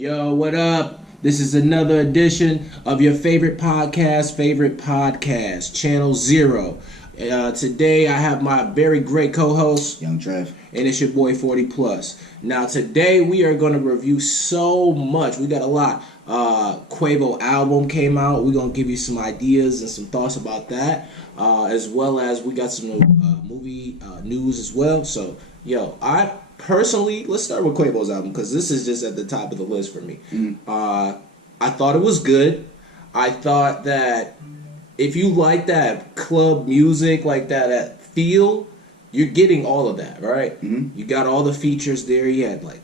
Yo, what up? This is another edition of your favorite podcast, Channel Zero. Today I have my very great co-host, Young Trev, and it's your boy 40 Plus. Now today we are going to review so much. We got a lot. Quavo album came out. We're going to give you some ideas and some thoughts about that, as well as we got some movie news as well. So, I personally, let's start with Quavo's album because this is just at the top of the list for me. I thought it was good. I thought that if you like that club music, like that feel, you're getting all of that, right? Mm-hmm. You got all the features there. You had like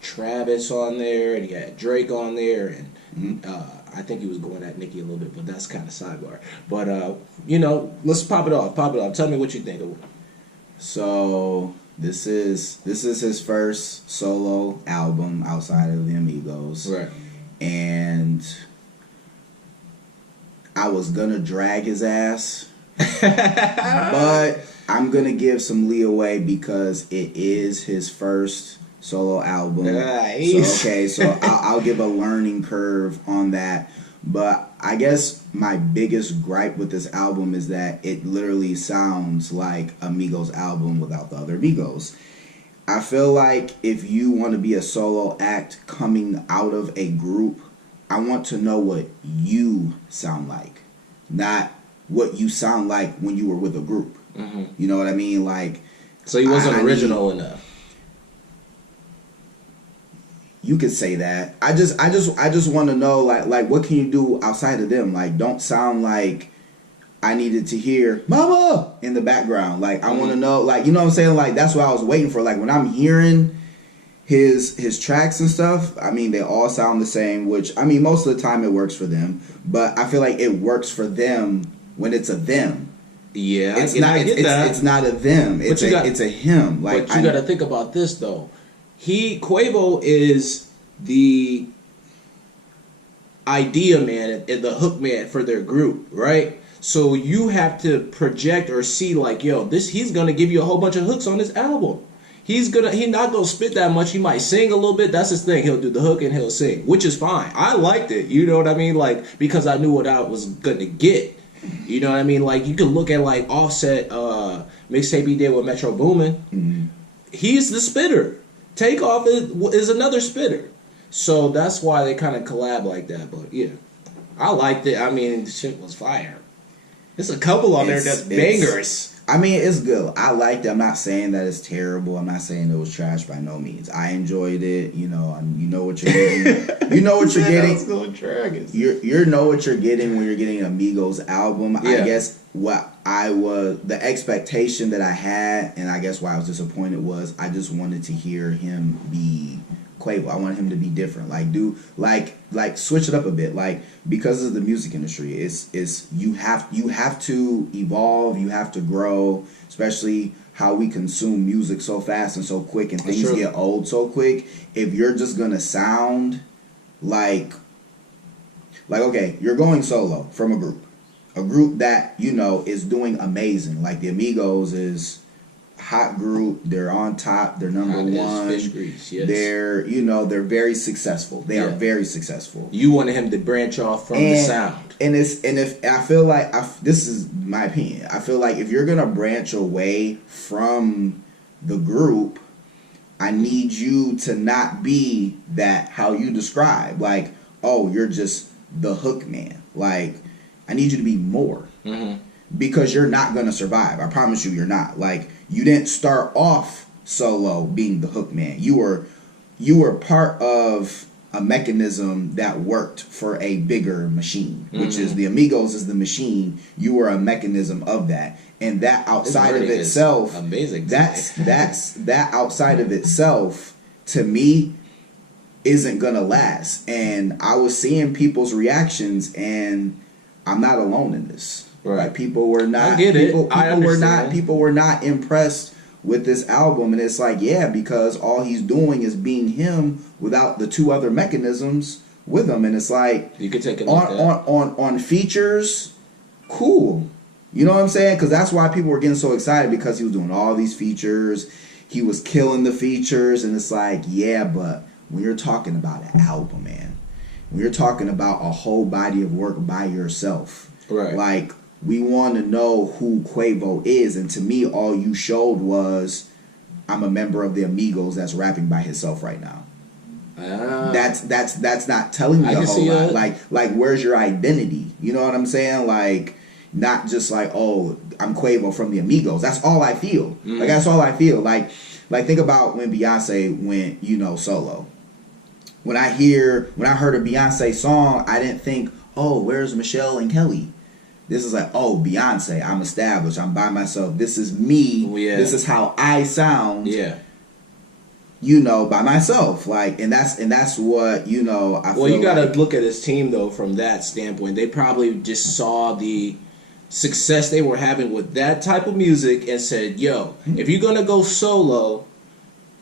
Travis on there, and you had Drake on there, and I think he was going at Nicki a little bit, but that's kind of sidebar. But let's pop it off. Tell me what you think of it. So this is his first solo album outside of the Amigos, Right? And I was gonna drag his ass, but I'm gonna give some leeway because it is his first solo album. Nice. So I'll give a learning curve on that. But I guess my biggest gripe with this album is that it literally sounds like Amigos' album without the other Amigos. I feel like if you want to be a solo act coming out of a group, I want to know what you sound like, not what you sound like when you were with a group. Mm-hmm. You know what I mean? Like, so he wasn't original enough. You could say that. I just want to know like what can you do outside of them? Like, don't sound like I needed to hear "Mama" in the background. Like, I want to know, like, you know what I'm saying? Like, that's what I was waiting for. Like, when I'm hearing his tracks and stuff, I mean, they all sound the same, which, I mean, most of the time it works for them. But I feel like it works for them when it's a them. Yeah, it's I get that. It's not a them. It's a him. Like, but you got to think about this though. Quavo is the idea man and the hook man for their group, right? So you have to project or see like, he's gonna give you a whole bunch of hooks on this album. He's not gonna spit that much. He might sing a little bit. That's his thing. He'll do the hook and he'll sing, which is fine. I liked it. You know what I mean? Like, because I knew what I was gonna get. You know what I mean? Like, you can look at like Offset mixtape he did with Metro Boomin. Mm-hmm. He's the spitter. Takeoff is another spitter. So that's why they kind of collab like that. But yeah, I liked it. I mean, the shit was fire. There's a couple on there that's bangers. I mean, it's good. I liked it. I'm not saying that it's terrible. I'm not saying it was trash by no means. I enjoyed it. You know what you're getting. You know what you're getting. You know what you're getting when you're getting an Amigos album. Yeah. I guess the expectation that I had, and I guess why I was disappointed was I just wanted to hear him be Quavo. I wanted him to be different. Like switch it up a bit. Like, because of the music industry, it's you have to evolve, you have to grow, especially how we consume music so fast and so quick, and things get old so quick. If you're just gonna sound like okay, you're going solo from a group that is doing amazing. Like the Amigos is hot group. They're on top. They're number one. Fish grease, yes. They're very successful. They are very successful. You wanted him to branch off from the sound. If I feel like this is my opinion. I feel like if you're gonna branch away from the group, I need you to not be that how you describe. Like, oh, you're just the hook man. Like, I need you to be more. Mm-hmm. Because you're not going to survive. I promise you're not. Like, you didn't start off solo being the hook man. You were part of a mechanism that worked for a bigger machine, which is the Amigos is the machine. You were a mechanism of that. And that outside of itself, amazing. That outside of itself, to me, isn't going to last. And I was seeing people's reactions, and I'm not alone in this. Right. Like, people were not. I get it. People were not impressed with this album, and it's like, yeah, because all he's doing is being him without the two other mechanisms with him, and it's like, you could take it on features, cool. You know what I'm saying? Because that's why people were getting so excited, because he was doing all these features. He was killing the features, and it's like, yeah, but when you're talking about an album, man, when you're talking about a whole body of work by yourself, right? Like, we want to know who Quavo is, and to me, all you showed was, I'm a member of the Amigos that's rapping by himself right now. That's not telling me a whole lot. Like, where's your identity? You know what I'm saying? Like, not just like, oh, I'm Quavo from the Amigos. That's all I feel. Like, that's all I feel. Like think about when Beyonce went, solo. When I heard a Beyonce song, I didn't think, oh, where's Michelle and Kelly? This is like, oh, Beyonce, I'm established, I'm by myself. This is me. This is how I sound. Yeah. By myself. Like, and that's what, I feel. Well, you gotta look at his team though from that standpoint. They probably just saw the success they were having with that type of music and said, yo, if you're gonna go solo,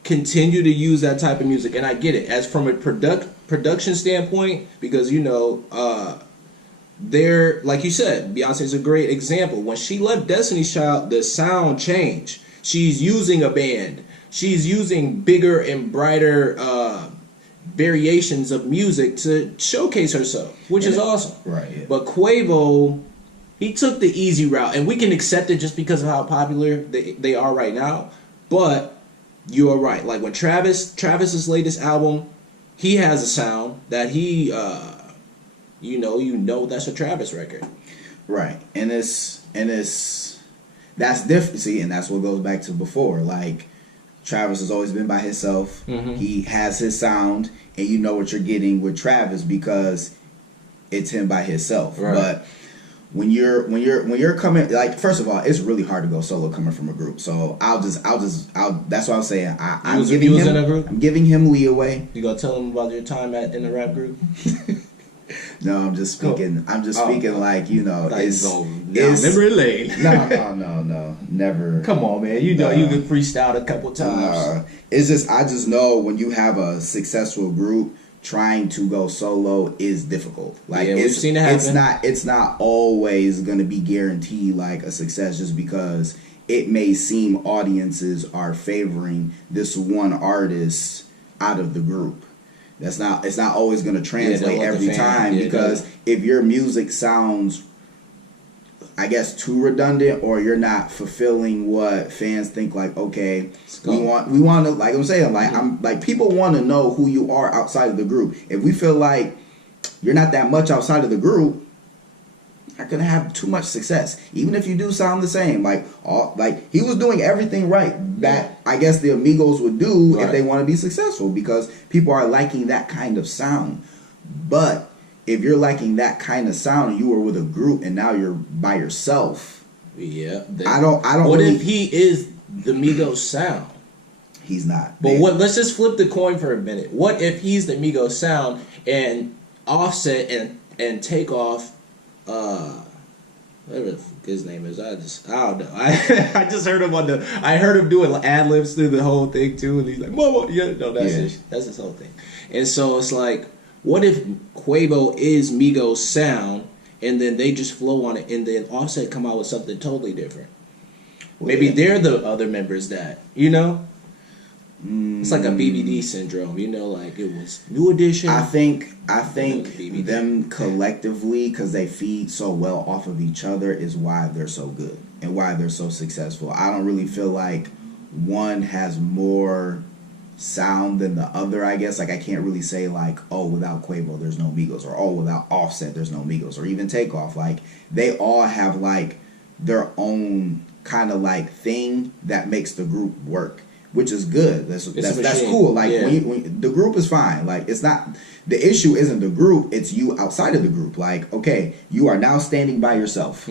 continue to use that type of music. And I get it. As from a production standpoint, because they're, like you said, Beyonce's a great example. When she left Destiny's Child, the sound changed. She's using a band. She's using bigger and brighter variations of music to showcase herself, which is awesome. Right. Yeah. But Quavo, he took the easy route, and we can accept it just because of how popular they are right now. But you are right. Like when Travis's latest album, he has a sound that he, that's a Travis record. Right. And that's different. See, and that's what goes back to before. Like, Travis has always been by himself. He has his sound, and you know what you're getting with Travis because it's him by himself. Right. But when you're coming, like, first of all, it's really hard to go solo coming from a group. So that's what I'm saying. I'm giving him leeway. You gonna tell him about your time in the rap group? No, I'm just speaking. I'm just speaking like, remember Lane. No, never. Come on, man. You could freestyle a couple times. It's just, I just know when you have a successful group, trying to go solo is difficult. Like, we've seen it happen. It's not always going to be guaranteed like a success just because it may seem audiences are favoring this one artist out of the group. It's not always going to translate every time because if your music sounds, I guess, too redundant or you're not fulfilling what fans think, like, okay, we want to, like I'm saying, like, I'm like, people want to know who you are outside of the group. If we feel like you're not that much outside of the group, you're not gonna have too much success, even if you do sound the same. Like he was doing everything right that I guess the Amigos would do if they want to be successful because people are liking that kind of sound. But if you're liking that kind of sound and you were with a group and now you're by yourself, I don't. What if he is the Migos sound? He's not. But let's just flip the coin for a minute. What if he's the Migos sound and Offset and Takeoff? Whatever the fuck his name is, I don't know. I just heard him I heard him doing ad libs through the whole thing too, and he's like, "Mama, that's his whole thing." And so it's like, what if Quavo is Migos sound, and then they just flow on it, and then Offset come out with something totally different? Maybe they're the other members that It's like a BBD syndrome, like it was New Edition. I think them collectively, because they feed so well off of each other, is why they're so good and why they're so successful. I don't really feel like one has more sound than the other, I guess. Like, I can't really say like, oh, without Quavo there's no Migos, or oh, without Offset there's no Migos, or even Takeoff. Like, they all have like their own kind of like thing that makes the group work, which is good. That's cool. Like, when the group is fine. Like, it's not, the issue isn't the group, it's you outside of the group. Like, okay, you are now standing by yourself.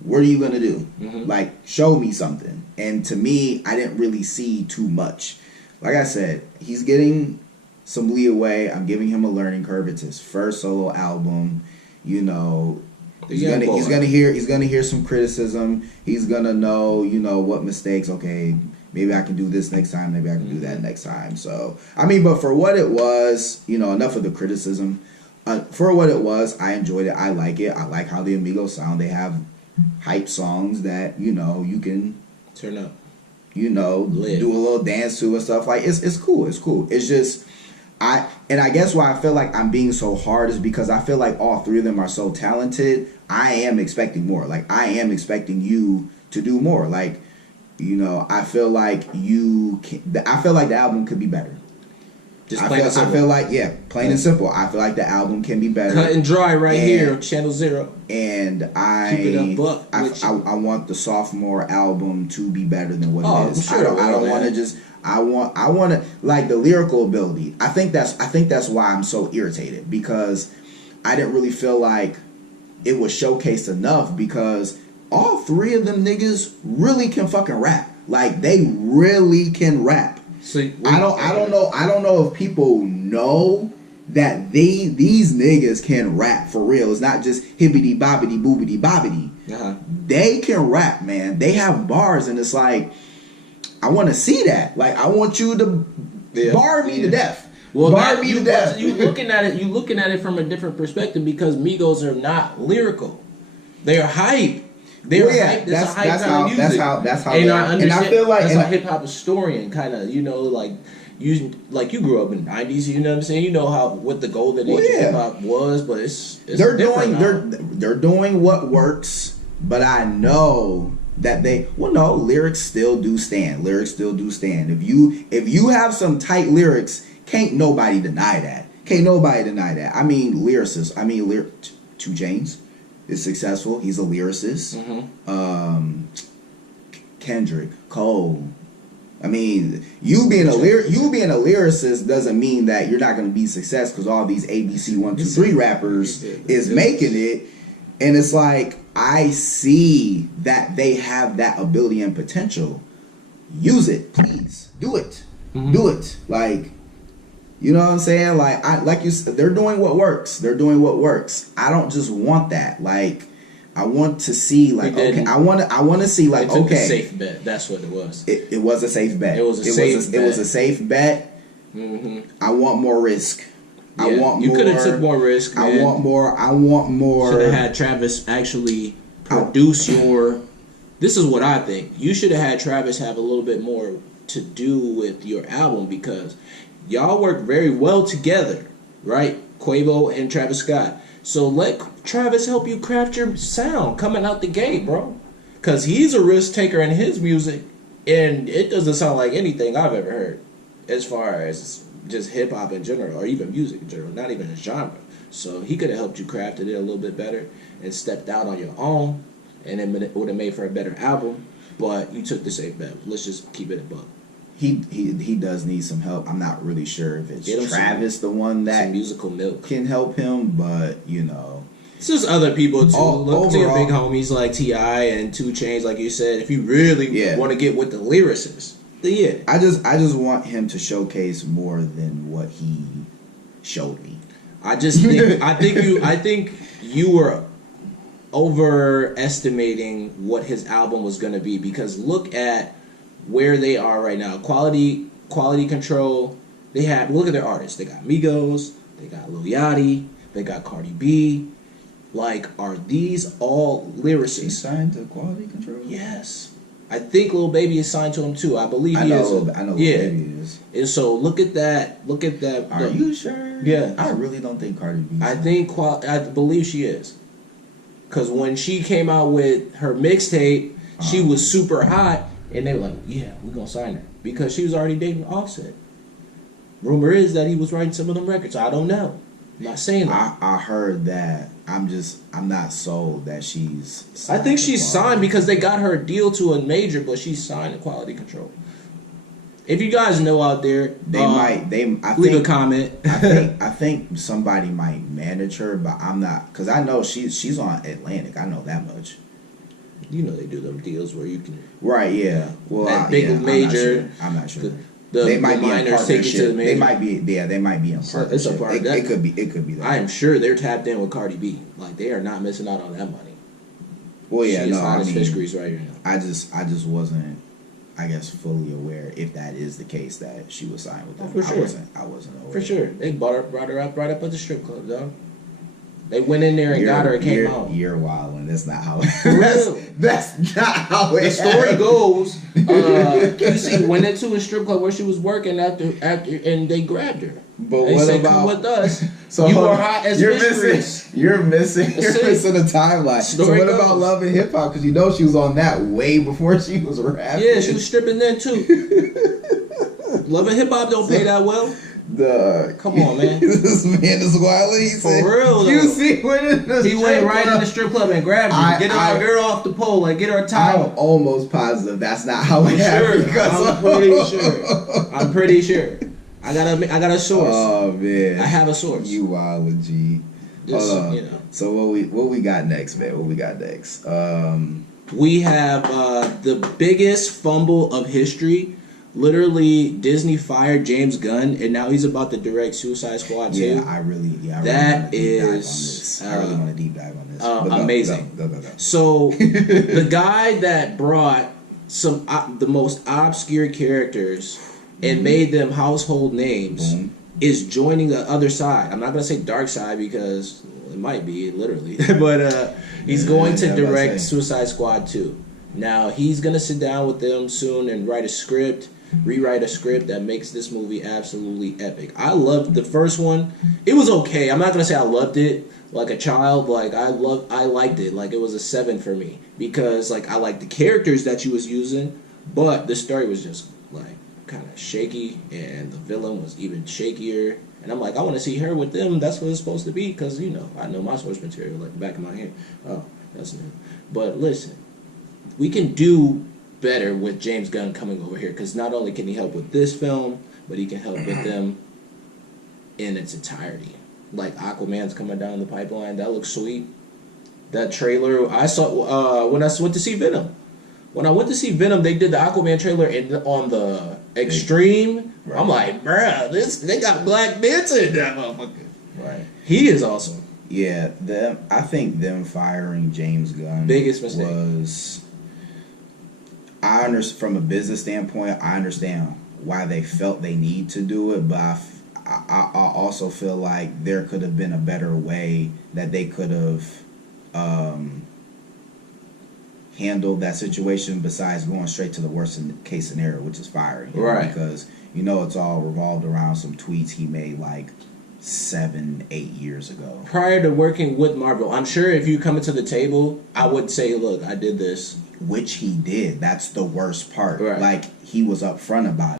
What are you gonna do? Like, show me something. And to me, I didn't really see too much. Like I said, he's getting some leeway. I'm giving him a learning curve. It's his first solo album. He's gonna hear some criticism. He's gonna know, what mistakes. Okay, maybe I can do this next time. Maybe I can do that next time. So, I mean, but for what it was, enough of the criticism. For what it was, I enjoyed it. I like it. I like how the Amigos sound. They have hype songs that, you can turn up. you know, do a little dance to and stuff. Like it's cool. It's cool. It's just I guess why I feel like I'm being so hard is because I feel like all three of them are so talented. I am expecting more. Like I am expecting you to do more. Like, you know, I feel like I feel like the album could be better. Just plain and simple. I feel like, plain and simple. I feel like the album can be better. Cut and dry here, Channel Zero. And keep it up, I want the sophomore album to be better than what it is. Sure, I don't want to just. I want to like the lyrical ability. I think that's why I'm so irritated, because I didn't really feel like it was showcased enough, because all three of them niggas really can fucking rap. Like they really can rap. So I don't know if people know that these niggas can rap for real. It's not just hibbity bobbity boobity bobbity. Uh-huh. They can rap, man. They have bars, and it's like, I want to see that. Like I want you to bar me to death. Well, you looking at it from a different perspective, because Migos are not lyrical. They are hype. They're hype. That's how. That's how. And I feel like as a hip hop historian, kind of, you know, like you grew up in the '90s. You know what I'm saying? You know what the golden age of hip hop was, but they're doing what works. But I know that lyrics still do stand. Lyrics still do stand. If you have some tight lyrics, can't nobody deny that. I mean, lyricists. 2 Chainz is successful. He's a lyricist. Mm-hmm. Kendrick, Cole. I mean, you being a lyricist doesn't mean that you're not going to be success, because all these ABC 1, 2, 3 rappers is making it, and it's like, I see that they have that ability and potential. Use it, please. Do it. Mm-hmm. Do it. Like, you know what I'm saying? Like you said, they're doing what works. I don't just want that. Like, I want to see, like, okay, I want to see, like, okay, a safe bet. That's what it was. It was a safe bet. It was a safe bet. Mm-hmm. I want more risk. Yeah, I want more. You could have took more risk, man. I want more. Should have had Travis actually produce your. This is what I think. You should have had Travis have a little bit more to do with your album, because y'all work very well together, right? Quavo and Travis Scott. So let Travis help you craft your sound coming out the gate, bro. Because he's a risk taker in his music, and it doesn't sound like anything I've ever heard as far as just hip-hop in general, or even music in general, not even a genre. So he could have helped you craft it a little bit better and stepped out on your own, and it would have made for a better album. But you took the safe bet. Let's just keep it a buck. He does need some help. I'm not really sure if it's Travis the one that musical milk can help him, but you know, it's just other people too. Look to your big homies like T.I. and 2 Chainz, like you said. If you really want to get with the lyricists, then I just want him to showcase more than what he showed me. I think you were overestimating what his album was going to be, because look at where they are right now. Quality control. Look at their artists. They got Migos, they got Lil Yachty, they got Cardi B. Like, are these all lyricists? He signed to Quality Control? Yes. I think Lil Baby is signed to him too. I believe he is. I know Lil Baby is. And so look at that. Are you sure? Yeah. I really don't think Cardi B is. I believe she is. Because when she came out with her mixtape, she was super hot. And they were like, yeah, we're going to sign her. Because she was already dating Offset. Rumor is that he was writing some of them records. I don't know. I'm not saying that. I heard that. I'm not sold that she's signed. I think she's signed because they got her a deal to a major, but she's signed to Quality Control. If you guys know out there, leave a comment. I think somebody might manage her, but I'm not, because I know she's on Atlantic. I know that much. You know they do them deals where you can. Right, yeah. Well, that big major. I'm not sure. They might be in partnership. They might be in partnership. It's a part of that. It could be that. I am sure they're tapped in with Cardi B. Like, they are not missing out on that money. Well, yeah, she is hot as fish grease right here. I just wasn't, I guess, fully aware if that is the case that she was signed with them. For sure. I wasn't aware. For sure. They brought her up right up at the strip club, dog. They went in there and got her and came out. You're wilding. That's not how. That's not how it. The story goes. QC went into a strip club where she was working after, and they grabbed her. But they what said, about come with us? So you are hot as mistress. You're missing the timeline. So what about Love and Hip Hop? Because you know she was on that way before she was rapping. Yeah, she was stripping then too. Love and Hip Hop don't pay that well. Come on, man. This man is wild. He said, for real, though. QC went in the he went right in the strip club and grabbed her. Get her girl off the pole, like get her a towel. I'm almost positive that's not how it happened. I'm pretty sure. I got a source. Oh man, I have a source. You wild G. You know. So what we got next, man? What we got next? We have the biggest fumble of history. Literally, Disney fired James Gunn, and now he's about to direct Suicide Squad 2. Yeah, I really want to deep dive on this. Amazing. Go. So, the guy that brought some the most obscure characters and made them household names is joining the other side. I'm not going to say dark side because it might be, literally. But he's going to direct Suicide Squad 2. Now, he's going to sit down with them soon and rewrite a script that makes this movie absolutely epic. I loved the first one. It was okay. I'm not going to say I loved it like a child. Like, I liked it. Like, it was a 7 for me. Because, like, I liked the characters that she was using, but the story was just, like, kind of shaky, and the villain was even shakier. And I'm like, I want to see her with them. That's what it's supposed to be, because, you know, I know my source material like the back of my hand. Oh, that's new. But listen, we can do better with James Gunn coming over here, because not only can he help with this film, but he can help with them in its entirety. Like, Aquaman's coming down the pipeline. That looks sweet. That trailer, I saw when I went to see Venom. When I went to see Venom, they did the Aquaman trailer on the Extreme. Right. I'm like, bruh, they got Black Manta in that motherfucker. Right. He is awesome. Yeah, I think them firing James Gunn biggest mistake was. I understand from a business standpoint. I understand why they felt they need to do it, but I also feel like there could have been a better way that they could have handled that situation besides going straight to the worst case scenario, which is firing him. Right. Because you know it's all revolved around some tweets he made like 7-8 years ago. Prior to working with Marvel, I'm sure if you come into the table, I would say, look, I did this. Which he did. That's the worst part. Right. Like, he was upfront about it.